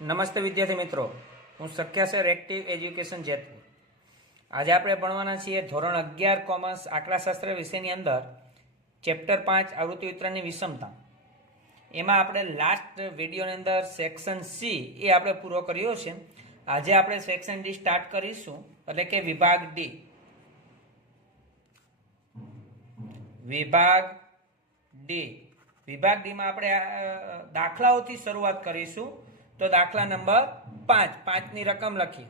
નમસ્તે વિદ્યાર્થી મિત્રો. હું Sakhya sir active education Jetpur. આજે આપણે ભણવાના છીએ ધોરણ અગિયાર કોમર્સ આંકડાશાસ્ત્ર વિષયની અંદર ચેપ્ટર પાંચ આવૃત્તિ વિતરણની વિષમતા. એમાં આપણે લાસ્ટ વિડીયોની અંદર સેક્શન સી એ આપણે પૂરો કર્યો છે. આજે આપણે સેક્શન ડી સ્ટાર્ટ કરીશું. એટલે કે વિભાગ ડી વિભાગ ડી વિભાગ ડીમાં આપણે દાખલાઓથી શરૂઆત કરીશું. તો દાખલા નંબર પાંચ. પાંચની રકમ લખી.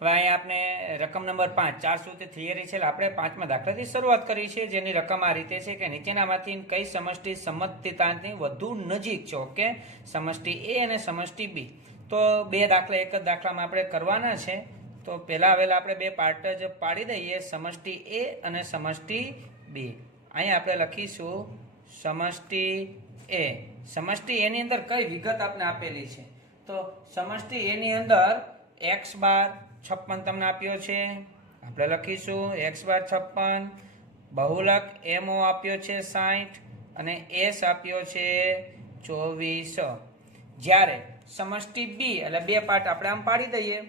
હવે અહીંયા આપણે રકમ નંબર પાંચ. ચાર સુધી થિયરી છે? આપણે પાંચમા દાખલાથી શરૂઆત કરી છે જેની રકમ આ રીતે છે કે નીચેનામાંથી કઈ સમષ્ટિ સંમતિતાની વધુ નજીક છે? ઓકે? સમષ્ટિ એ અને સમષ્ટિ બી. તો બે દાખલા, એક જ દાખલામાં આપણે કરવાના છે. તો પહેલાં આવેલા આપણે બે પાર્ટ જ પાડી દઈએ. સમષ્ટિ એ અને સમષ્ટિ બી. અહીંયા આપણે લખીશું સમષ્ટિ એ. સમષ્ટિ એની અંદર કઈ વિગત આપણે આપેલી છે? તો સમષ્ટિ એની અંદર એક્સ બાર છપ્પન તમને આપ્યો છે. આપણે લખીશું એક્સ બાર છપ્પન. બહુલક એમઓ આપ્યો છે સાઠ અને એસ આપ્યો છે ચોવીસ. જ્યારે સમષ્ટિ બી એટલે બે પાર્ટ આપણે આમ પાડી દઈએ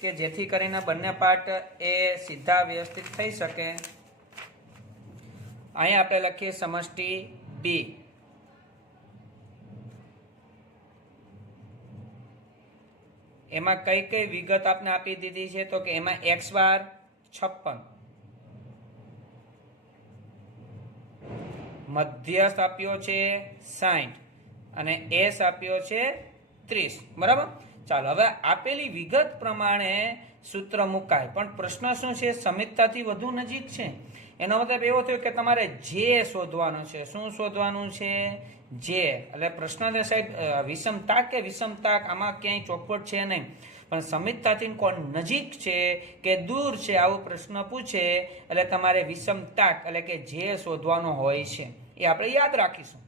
કે જેથી કરીને બંને પાર્ટ એ સીધા વ્યવસ્થિત થઈ શકે. અહીંયા આપણે લખીએ સમષ્ટિ બી એમાં કઈ કઈ વિગત આપને આપી દીધી છે? તો કે એમાં એક્સ બાર છપ્પન. મધ્યસ્થ આપ્યો છે સાઠ અને એસ આપ્યો છે ત્રીસ. બરાબર? ચાલો, હવે આપેલી વિગત પ્રમાણે સૂત્ર મુકાય. પણ પ્રશ્ન શું છે? સમિતતાથી વધુ નજીક છે. એનો મતલબ એવો થયો કે તમારે જે શોધવાનું છે, શું શોધવાનું છે? જે. એટલે પ્રશ્ન છે સાહેબ વિષમતા કે વિષમતા આમાં ક્યાંય ચોખવટ છે નહીં. પણ સમિતતાથી કોણ નજીક છે કે દૂર છે, આવો પ્રશ્ન પૂછે, એટલે તમારે વિષમતા એટલે કે જે શોધવાનો હોય છે, એ આપણે યાદ રાખીશું.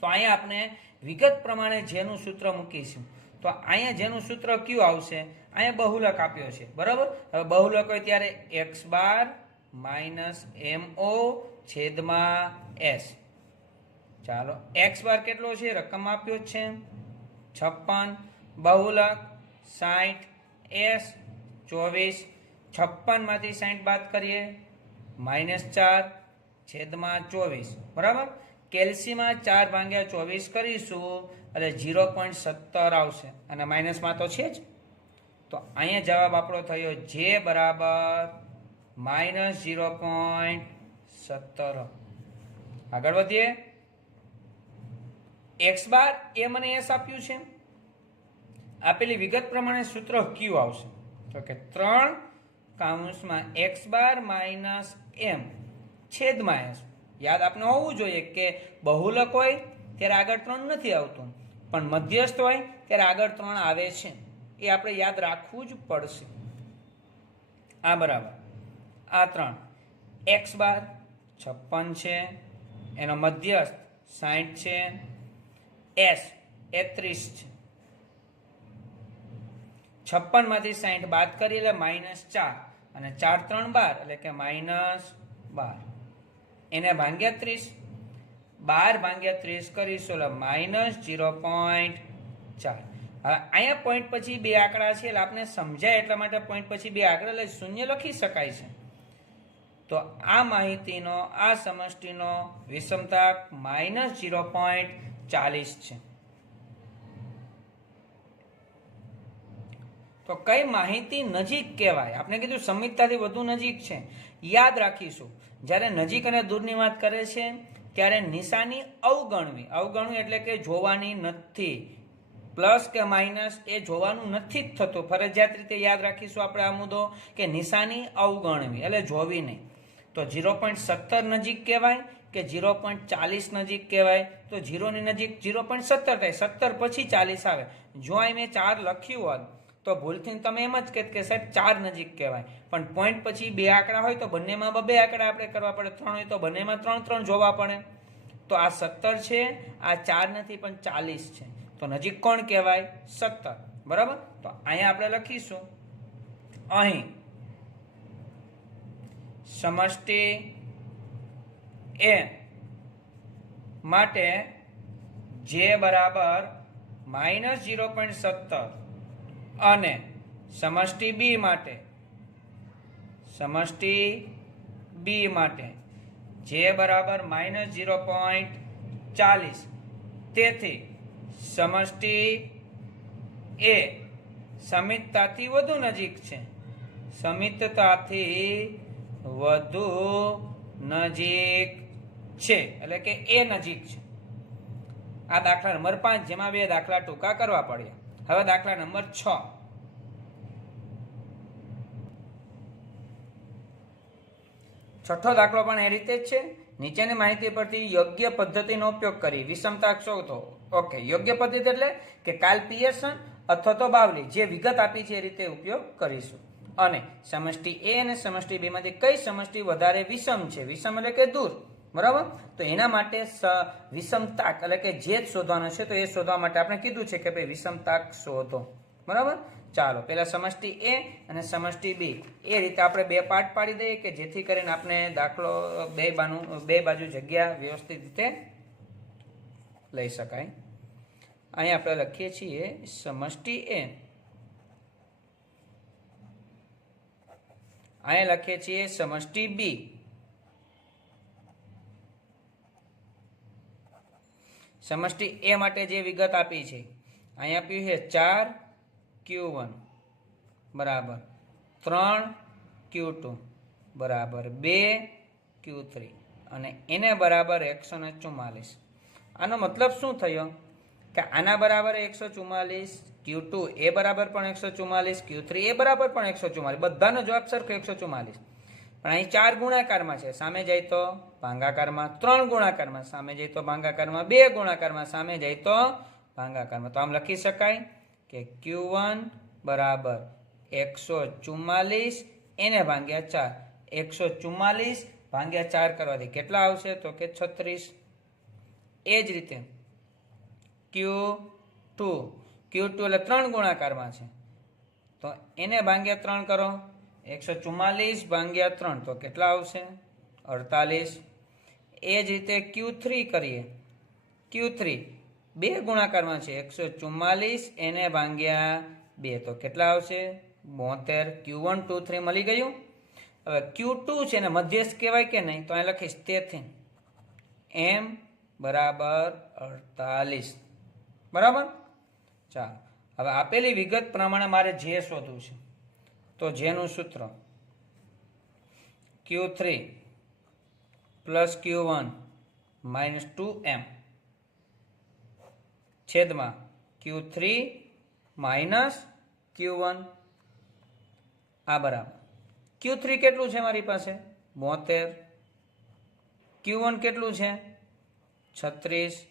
તો અહીંયા આપણે વિગત પ્રમાણે જેનું સૂત્ર મૂકીશું. તો અહીંયા જેનું સૂત્ર કયું આવશે? અહીંયા બહુલક આપ્યો છે. બરાબર? હવે બહુલક હોય ત્યારે એક્સ બાર માઇનસ એમ ઓ છેદમાં એસ. ચાલો, એક્સ બાર કેટલો છે? રકમ આપ્યો છે. છપ્પન, બહુલક સાઠ એસ, ચોવીસ. છપ્પનમાંથી સાઠ બાદ કરીએ. માઇનસ ચાર, છેદમાં ચોવીસ. બરાબર? કેલ્સીમાં ચાર ભાગ્યા ચોવીસ કરીશું, એટલે ઝીરો પોઈન્ટ સત્તર આવશે. અને માઇનસમાં તો છે જ. તો અહીંયા જવાબ આપણો થયો જે બરાબર માઇનસ ઝીરો પોઈન્ટ સત્તર. આગળ વધીએ. એક્સ બાર એ મને એસ આપ્યું છે. આપેલી વિગત પ્રમાણે સૂત્ર ક્યુ આવશે. તો કે ત્રણ કાઉન્સમાં એક્સ બાર માઇનસ એમ છેદમાં એસ યાદ આપણે હોવું જોઈએ કે બહુલક હોય ત્યારે આગળ ત્રણ નથી આવતું. પણ મધ્યસ્થ હોય ત્યારે આગળ ત્રણ આવે છે. એ આપણે યાદ રાખવું જ પડશે. આ બરાબર. આ ત્રણ. એક્સ બાર છપ્પન છે. એનો મધ્યસ્થ સાઠ છે. એસ એ ત્રીસ છે. છપ્પનમાંથી સાઠ બાદ કરીએ એટલે માઇનસ ચાર. અને ચાર ત્રણ બાર એટલે કે માઇનસ બાર. એને ભાંગ્યા ત્રીસ. બાર ભાંગ્યા ત્રીસ કરીશું એટલે માઇનસ જીરો પોઈન્ટ ચાર. હવે અહીંયા પોઈન્ટ પછી બે આંકડા છે એટલે આપણે સમજાય એટલા માટે પોઈન્ટ પછી બે આંકડા એટલે શૂન્ય લખી શકાય છે. તો આ માહિતીનો, આ સમષ્ટિનો વિષમતા માઇનસ જીરો પોઈન્ટ ચાલીસ છે. તો કઈ માહિતી નજીક કહેવાય? આપણે કીધું સમિતતાથી વધુ નજીક છે. યાદ રાખીશું, જ્યારે નજીક અને દૂરની વાત કરે છે, ત્યારે નિશાની અવગણવી. અવગણવી એટલે કે જોવાની નથી. પ્લસ કે માઇનસ એ જોવાનું નથી જ થતું. ફરજિયાત રીતે યાદ રાખીશું આપણે આ મુદ્દો કે નિશાની અવગણવી, એટલે જોવી નહીં. તો ઝીરો પોઈન્ટ સત્તર નજીક કહેવાય કે ઝીરો પોઈન્ટ ચાલીસ નજીક કહેવાય? તો ઝીરોની નજીક ઝીરો પોઈન્ટ સત્તર થાય. સત્તર પછી ચાલીસ આવે. જો અહીં મેં ચાર લખ્યું હોત, તો ભૂલથી તમે એમ જ કહેત કે સાહેબ ચાર નજીક કહેવાય. પણ પોઈન્ટ પછી બે આંકડા હોય તો બંનેમાં બે આંકડા આપણે કરવા પડે. ત્રણ હોય તો બંનેમાં ત્રણ ત્રણ જોવા પડે. તો આ સત્તર છે, આ ચાર નથી પણ ચાલીસ છે. તો નજીક કોણ કહેવાય? સત્તર. બરાબર? તો અહીંયા આપણે લખીશું. અહીં સમષ્ટિ એ માટે જે બરાબર માઇનસ ઝીરો પોઈન્ટ સત્તર અને સમષ્ટિ બી માટે, સમષ્ટિ બી માટે જે બરાબર માઇનસ ઝીરો પોઈન્ટ ચાલીસ. તેથી સમષ્ટિ એ સમિતતાથી વધુ નજીક છે. સમિતતાથી વધુ નજીક છે. એટલે કે એ નજીક છે. આ દાખલા નંબર પાંચ, જેમાં બે દાખલા ટૂંકા કરવા પડ્યા. હવે દાખલા નંબર છ. છઠ્ઠો દાખલો પણ એ રીતે જ છે. નીચેની માહિતી પરથી યોગ્ય પદ્ધતિનો ઉપયોગ કરી. વિષમતા શોધો. ઓકે, યોગ્ય પદ્ધતિ એટલે કે કાલ પિયર્સન અથવા તો બાવલી, જે વિગત આપી છે એ રીતે ઉપયોગ કરીશું. અને સમષ્ટિ એ અને સમષ્ટિ બી માંથી કઈ સમષ્ટિ વધારે વિષમ છે? વિષમ એટલે કે દૂર. બરાબર? તો એના માટે સ- વિષમતાક એટલે કે જે શોધવાનો છે, તો એ શોધવા માટે આપણે કીધું છે કે ભાઈ વિષમતાક શોધો. બરાબર? ચાલો, પહેલાં સમષ્ટિ એ અને સમષ્ટિ બી. એ રીતે આપણે બે પાર્ટ પાડી દઈએ કે જેથી કરીને આપણે દાખલો બે બાનું, બે બાજુ જગ્યા વ્યવસ્થિત રીતે લઈ શકાય. અહીં આપણે લખીએ છીએ સમષ્ટિ એ અહીં લખીએ છીએ સમષ્ટિ બી. સમષ્ટિ એ માટે જે વિગત આપી છે. અહીંયા આપ્યું છે ચાર ક્યુ વન. બરાબર. ત્રણ ક્યુ ટુ. બરાબર. બે ક્યુ થ્રી. અને એને બરાબર એકસો ને ચુમ્માલીસ આનો મતલબ શું થયો? કે આના બરાબર એકસો ચુમ્માલીસ ક્યુ ટુ એ બરાબર પણ એકસો ચુમ્માલીસ ક્યુ થ્રી એ બરાબર પણ એકસો ચુમ્માલીસ બધાનો જવાબ સરખો એકસો ચુમ્માલીસ પણ અહીં ચાર ગુણાકારમાં છે. સામે જાય તો ભાંગાકારમાં ત્રણ ગુણાકારમાં, સામે જાય તો ભાંગાકારમાં બે ગુણાકારમાં, સામે જાય તો ભાંગાકારમાં. તો આમ લખી શકાય કે ક્યુ વન બરાબર એકસો ચુમ્માલીસ એને ભાંગ્યા ચાર. એકસો ચુમ્માલીસ ભાંગ્યા ચાર કરવાથી કેટલા આવશે? તો કે છત્રીસ. એ જ રીતે ક્યુ ક્યુ ટુ એટલે ત્રણ ગુણાકારમાં છે. તો એને ભાંગ્યા ત્રણ કરો. એકસો ચુમ્માલીસ ભાંગ્યા ત્રણ, તો કેટલા આવશે? અડતાલીસ. એ જ રીતે ક્યુ થ્રી કરીએ. ક્યુ થ્રી બે ગુણાકારમાં છે. એકસો ચુમ્માલીસ, એને ભાંગ્યા બે, તો કેટલા આવશે? બોતેર. ક્યુ વન ટુ થ્રી મળી ગયું. હવે ક્યુ ટુ છે ને મધ્યસ્થ કહેવાય કે નહીં, તો અહીં લખીશ તેથી. એમ બરાબર અડતાલીસ. બરાબર? ચાલો. હવે આપેલી વિગત પ્રમાણે મારે જે શોધવું છે. તો જેનું સૂત્ર. Q three plus Q one minus two M છેદમાં Q three minus Q one આ બરાબર. ક્યુ થ્રી કેટલું છે મારી પાસે? બોતેર. ક્યુ વન કેટલું છે? છત્રીસ.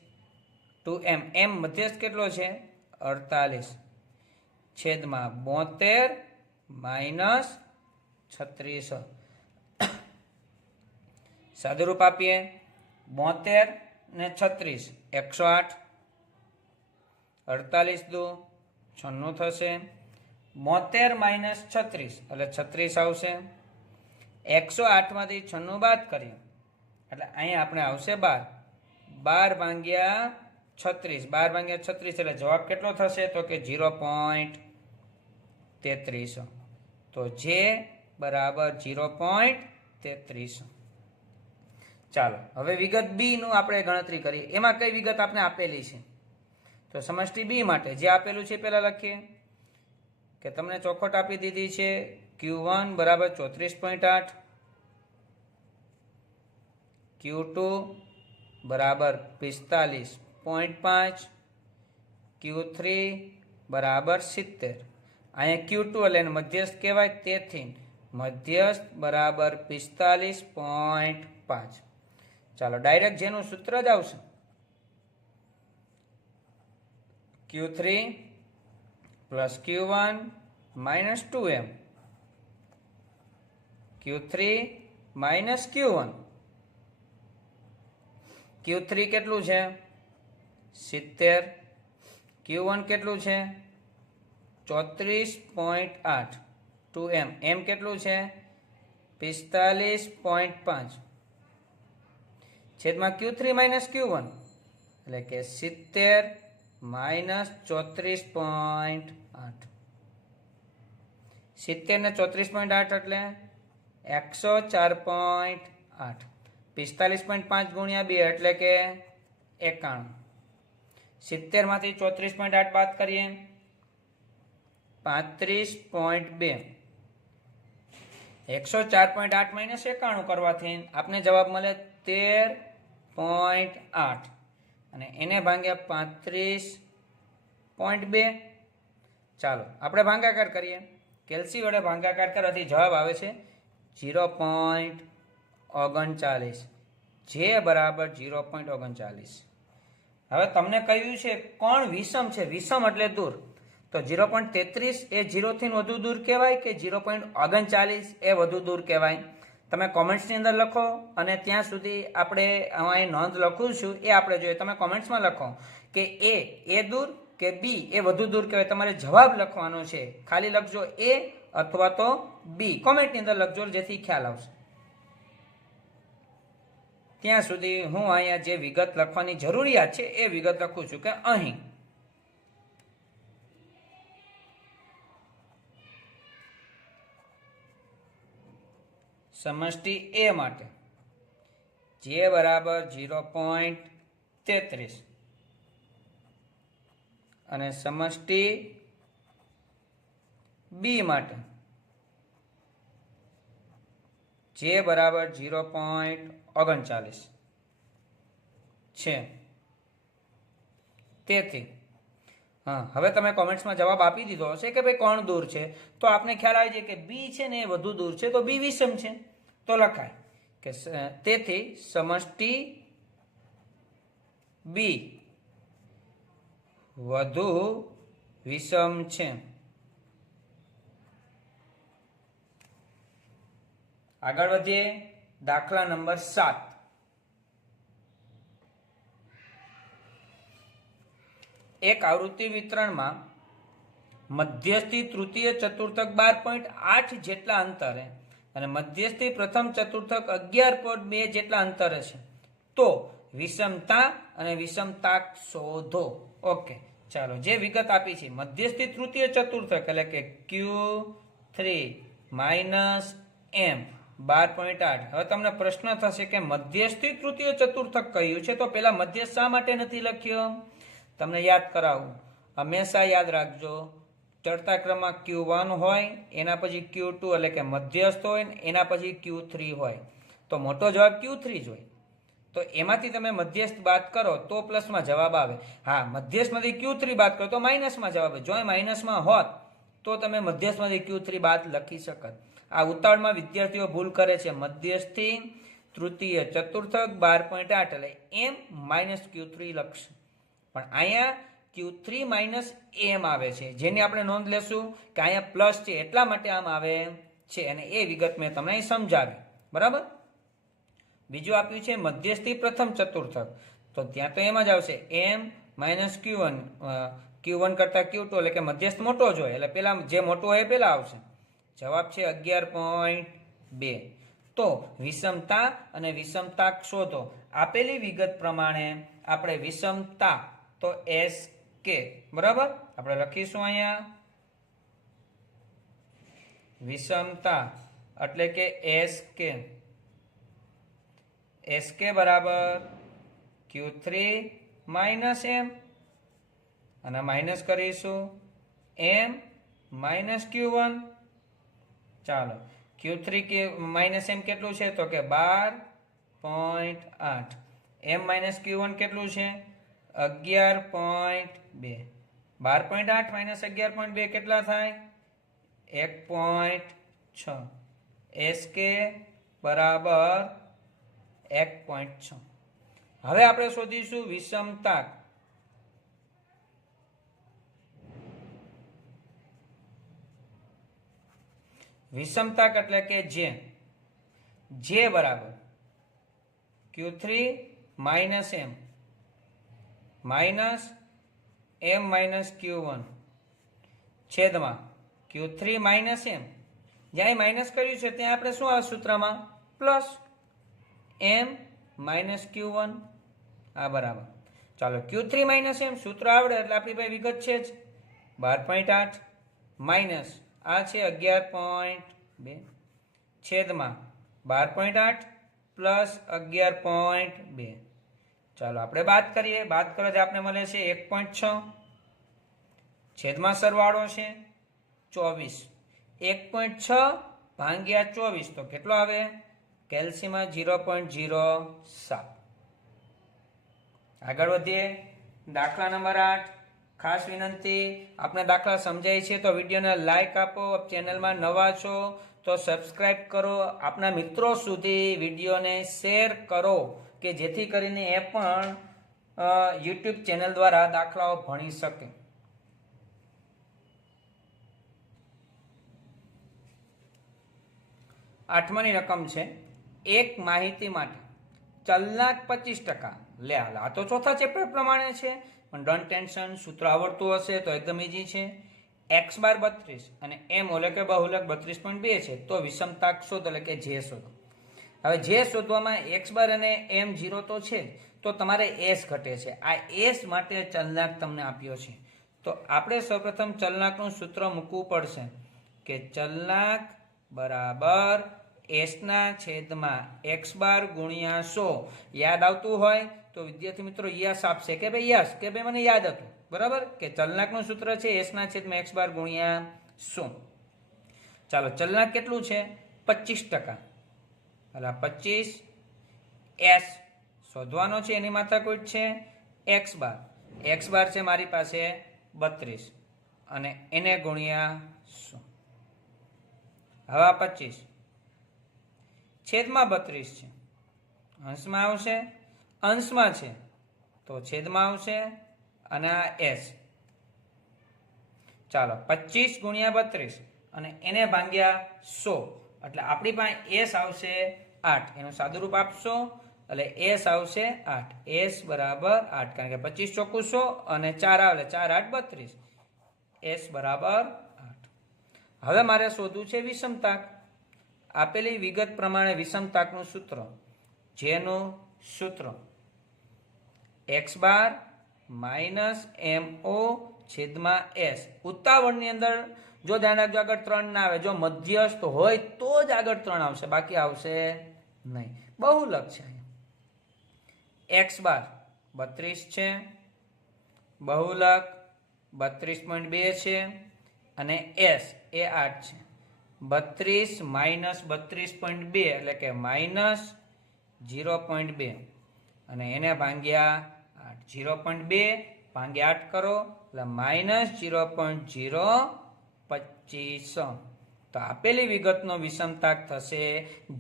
ટુ એમ એમ મધ્યસ્થ કેટલો છે? અડતાલીસ. છેદમાં બોતેર માઇનસ છત્રીસ. સાદુરૂપ આપીએ. બોતેર ને છત્રીસ, એકસો આઠ. અડતાલીસ દુ, છન્નું થશે. બોતેર માઇનસ છત્રીસ, એટલે છત્રીસ આવશે. એકસો આઠમાંથી છન્નું બાદ કરીએ. એટલે અહીંયા આપણે આવશે બાર. બાર ભાંગ્યા છત્રીસ. બાર ભાગ્યા છત્રીસ એટલે જવાબ કેટલો થશે? તો કે ઝીરો પોઈન્ટ તેત્રીસ. તો જે બરાબર ઝીરો પોઈન્ટ તેત્રીસ. ચાલો, હવે વિગત બીનું આપણે ગણતરી કરીએ. એમાં કઈ વિગત આપણે આપેલી છે? તો સમષ્ટિ બી માટે જે આપેલું છે પહેલાં લખીએ. કે તમને ચોખવટ આપી દીધી છે ક્યુ વન બરાબર ચોત્રીસ પોઈન્ટ આઠ. ક્યુ ટુ બરાબર પિસ્તાલીસ. પોઈન્ટ પાંચ, ક્યુ થ્રી, બરાબર સિત્તેર. અહીંયા ક્યુ ટુ એટલે મધ્યસ્થ કહેવાય, તેથી મધ્યસ્થ બરાબર પિસ્તાલીસ પોઈન્ટ પાંચ. ચાલો, ડાયરેક્ટ જેનું સૂત્ર જ આવશે. Q three plus Q one minus two M. Q three minus Q one. Q three કેટલું છે? સિત્તેર. ક્યુ વન કેટલું છે? ચોત્રીસ પોઈન્ટ આઠ. ટુ એમ. એમ કેટલું છે? પિસ્તાલીસ પોઈન્ટ પાંચ. છેદમાં Q three minus Q one એટલે કે સિત્તેર માઇનસ ચોત્રીસ પોઈન્ટ આઠ. સિત્તેર ને ચોત્રીસ પોઈન્ટ આઠ એટલે એકસો ચાર પોઈન્ટ આઠ. પિસ્તાલીસ પોઈન્ટ પાંચ ગુણ્યા બે એટલે કે એકાણું. સિત્તેરમાંથી ચોત્રીસ પોઈન્ટ આઠ બાદ કરીએ. પાંત્રીસ પોઈન્ટ બે. એકસો ચાર પોઈન્ટ આઠ માઇનસ એકાણું કરવાથી આપને જવાબ મળે તેર પોઈન્ટ આઠ. અને એને ભાંગ્યા પાંત્રીસ પોઈન્ટ બે. ચાલો, આપણે ભાંગાકાર કરીએ. કેલ્સી વડે ભાંગાકાર કરવાથી જવાબ આવે છે જીરો પોઈન્ટ ઓગણચાલીસ. જે બરાબર જીરો પોઈન્ટ ઓગણચાલીસ. હવે તમને કહ્યું છે, કોણ વિષમ છે? વિષમ એટલે દૂર. તો ઝીરો પોઈન્ટ તેત્રીસ એ ઝીરોથી વધુ દૂર કહેવાય કે જીરો પોઈન્ટ ઓગણચાલીસ એ વધુ દૂર કહેવાય? તમે કોમેન્ટ્સની અંદર લખો અને ત્યાં સુધી આપણે અહીં નોંધ લખું છું, એ આપણે જોઈએ. તમે કોમેન્ટ્સમાં લખો કે એ એ દૂર કે બી, એ વધુ દૂર કહેવાય. તમારે જવાબ લખવાનો છે. ખાલી લખજો એ અથવા તો બી. કોમેન્ટની અંદર લખજો જેથી ખ્યાલ આવશે. ત્યાં સુધી હું અહીંયા જે વિગત લખવાની જરૂરિયાત છે, એ વિગત લખું છું કે અહીં. સમષ્ટિ એ માટે. જે બરાબર ઝીરો પોઈન્ટ તેત્રીસ. અને સમષ્ટિ બી માટે. જે બરાબર ઝીરો પોઈન્ટ ઓગણચાલીસ. છે. તેથી, હા, હવે તમે કોમેન્ટ્સમાં જવાબ આપી દીધો હશે કે ભાઈ કોણ દૂર છે? તો આપને ખ્યાલ આવી જાય કે બી છે ને એ વધુ દૂર છે, તો બી વિષમ છે. તો લખાય કે તેથી સમષ્ટિ બી વધુ વિષમ છે. આગળ વધીએ. દાખલા નંબર સાત. એક આવૃત્તિ વિતરણમાં મધ્યસ્થી તૃતીય ચતુર્થક બાર પોઈન્ટ આઠ જેટલા અંતરે અને મધ્યસ્થી પ્રથમ ચતુર્થક અગિયાર પોઈન્ટ બે જેટલા અંતરે છે. તો વિષમતા અને વિષમતા શોધો. ઓકે ચાલો, જે વિગત આપી છે. મધ્યસ્થી તૃતીય ચતુર્થક એટલે કે ક્યુ થ્રી માઇનસ એમ બાર પોઈન્ટ આઠ. હવે તમને પ્રશ્ન થશે કે મધ્યસ્થી તૃતીય ચતુર્થક કહ્યું છે? તો પેલા મધ્યસ્થ શા માટે નથી લખ્યો? તમને યાદ કરાવું. હંમેશા યાદ રાખજો. ચડતા ક્રમમાં ક્યુ વન હોય, એના પછી ક્યુ ટુ એટલે કે મધ્યસ્થ હોય, એના પછી ક્યુ થ્રી હોય. તો મોટો જવાબ ક્યુ થ્રી જ હોય. તો એમાંથી તમે મધ્યસ્થ બાદ કરો તો પ્લસમાં જવાબ આવે. હા, મધ્યસ્થમાંથી ક્યુ થ્રી બાદ કરો તો માઇનસમાં જવાબ આવે. જો એ માઇનસમાં હોત, તો તમે મધ્યસ્થમાંથી ક્યુ થ્રી બાદ લખી શકત. આ ઉતાવળમાં વિદ્યાર્થીઓ ભૂલ કરે છે. મધ્યસ્થી તૃતીય ચતુર્થક બાર પોઈન્ટ આઠ, એટલે એમ માઇનસ ક્યુ થ્રી લખશે. પણ અહીંયા ક્યુ થ્રી માઇનસ એમ આવે છે. જેની આપણે નોંધ લેશું કે અહીંયા પ્લસ છે, એટલા માટે આમ આવે છે અને એ વિગત મેં તમને સમજાવી. બરાબર? બીજું આપ્યું છે મધ્યસ્થી પ્રથમ ચતુર્થક. તો ત્યાં તો એમ જ આવશે. M minus Q one Q one કરતાં ક્યુ ટુ એટલે કે મધ્યસ્થ મોટો જ હોય. એટલે પેલા જે મોટો હોય એ પેલા આવશે. જવાબ છે અગિયાર પોઈન્ટ બે. તો વિષમતા અને વિષમતા શોધો. આપેલી વિગત પ્રમાણે આપણે વિષમતા તો એસ કે, બરાબર? આપણે લખીશું અહીંયા. વિષમતા એટલે કે એસ કે. એસ કે બરાબર. Q three minus M. અને માઇનસ કરીશું. M minus Q one. ચાલો. ક્યુ થ્રી કે માઇનસ એમ કેટલું છે? તો કે બાર પોઈન્ટ આઠ. એમ માઇનસ ક્યુ વન કેટલું છે? અગિયાર પોઈન્ટ બે. બાર પોઈન્ટ આઠ માઇનસ અગિયાર પોઈન્ટ બે કેટલા થાય? એક પોઈન્ટ છ. એસ કે બરાબર એક પોઈન્ટ છ. હવે આપણે શોધીશું વિષમતા વિષમતાક એટલે કે જે. જે બરાબર. Q three minus M minus M minus Q one છેદમાં. ક્યુ થ્રી માઇનસ એમ જ્યાં માઇનસ કર્યું છે, ત્યાં આપણે શું આવે સૂત્રમાં? Plus M minus Q one આ બરાબર. ચાલો ક્યુ થ્રી માઇનસ એમ સૂત્ર આવડે એટલે આપણી પાસે વિગત છે જ. બાર પોઈન્ટ આઠ માઇનસ આ છે અગિયાર પોઈન્ટ બે. છેદમાં બાર પોઈન્ટ આઠ પ્લસ અગિયાર પોઈન્ટ બે. ચાલો આપણે બાદ કરીએ. બાદ કરવાથી આપણે મળે છે એક પોઈન્ટ છ. છેદમાં સરવાળો છે ચોવીસ. એક પોઈન્ટ છ ભાંગ્યા ચોવીસ. તો કેટલો આવે? કેલ્સીમાં જીરો પોઈન્ટ ઝીરો સાત. આગળ વધીએ. દાખલા નંબર આઠ. ખાસ વિનંતી આપણે દાખલા સમજાય છે તો વિડીયોને લાઇક આપો ચેનલમાં નવા છો તો સબસ્ક્રાઇબ કરો. આપના મિત્રો સુધી વિડીયોને શેર કરો કે જેથી કરીને એ પણ યુટ્યુબ ચેનલ દ્વારા દાખલાઓ ભણી શકે. આઠમાની રકમ છે, એક માહિતી માટે. ચલનાક પચીસ ટકા. લે હાલ આ તો ચોથા ચેપ્ટર પ્રમાણે છે. પણ ડન ટેન્શન સૂત્ર આવડતું હશે તો એકદમ ઇઝી છે. એક્સ બાર બત્રીસ અને એમ ઓલે કે બહુલક બત્રીસ પોઈન્ટ બે છે, તો વિષમતાક શોધ એટલે કે જે શોધો. હવે જે શોધવામાં એક્સ બાર અને એમ જીરો તો છે, તો તમારે એસ ઘટે છે. આ એસ માટે ચલનાક તમને આપ્યો છે. તો આપણે સૌપ્રથમ ચલનાકનું સૂત્ર મૂકવું પડશે કે ચલનાક બરાબર એસના છેદમાં એક્સ બાર ગુણ્યા સો. યાદ આવતું હોય તો વિદ્યાર્થી મિત્રો, યસ આપશે. કે ભાઈ યસ? કે ભાઈ મને યાદ હતું? બરાબર? કે ચલનાકનું સૂત્ર છે એસના છેદમાં એક્સ બાર ગુણ્યા શું? ચાલો, ચલનાક કેટલું છે? પચીસ ટકા. એટલે પચીસ એસ શોધવાનો છે, એની માથાકૂટ છે એક્સ બાર. એક્સ બાર છે મારી પાસે બત્રીસ. અને એને ગુણ્યા શું? હવે આ પચીસ. છેદમાં બત્રીસ છે. અંશમાં આવશે અંશમાં છે. તો છેદમાં આવશે અને આ એસ. ચાલો, પચીસ ગુણ્યા બત્રીસ અને એને ભાંગ્યા સો. એટલે આપણી પાસે એસ આવશે આઠ. એનું સાદુરૂપ આપશો, એટલે એસ આવશે આઠ. એસ બરાબર આઠ. કારણ કે પચીસ ચોખ્ખું સો અને ચાર આવે ચાર, આઠ, બત્રીસ. એસ બરાબર આઠ. હવે મારે શોધવું છે વિષમતાક આપેલી વિગત પ્રમાણે વિષમતાકનું સૂત્ર. જેનું સૂત્ર. એક્સ બાર માઇનસ એમ ઓ છેદમાં એસ ઉતાવળની અંદર જો ધ્યાન રાખજો આગળ ત્રણ ના આવે. જો મધ્યસ્થ હોય તો જ આગળ ત્રણ આવશે. બાકી આવશે નહીં. બહુલક છે એક્સ બાર બત્રીસ છે. બહુલક બત્રીસ પોઈન્ટ બે છે. અને એસ એ આઠ છે. બત્રીસ માઇનસ બત્રીસ પોઈન્ટ બે એટલે કે માઇનસ જીરો પોઈન્ટ બે. અને એને ભાંગ્યા જીરો પોઈન્ટ બે ભાંગ્યા આઠ કરો, એટલે માઇનસ જીરો પોઈન્ટ જીરો પચીસ. તો આપેલી વિગતનો વિષમતાક થશે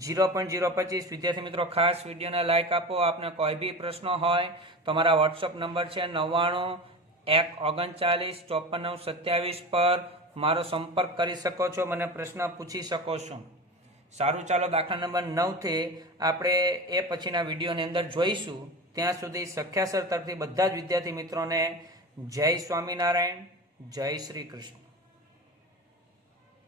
જીરો પોઈન્ટ જીરો પચીસ. વિદ્યાર્થી મિત્રો, ખાસ વિડીયોને લાઈક આપો, આપને કોઈ બી પ્રશ્નો હોય તો મારા વોટ્સઅપ નંબર છે નવ્વાણું, એક ઓગણચાલીસ ચોપન નવ સત્યાવીસ પર મારો સંપર્ક કરી શકો છો, મને પ્રશ્ન પૂછી શકો છો. સારું, ચાલો દાખલા નંબર નવથી આપણે એ પછીના વિડીયોની અંદર જોઈશું. ત્યાં સુધી સખ્યાસર તરફથી બધા જ વિદ્યાર્થી મિત્રોને જય સ્વામિનારાયણ જય શ્રી કૃષ્ણ.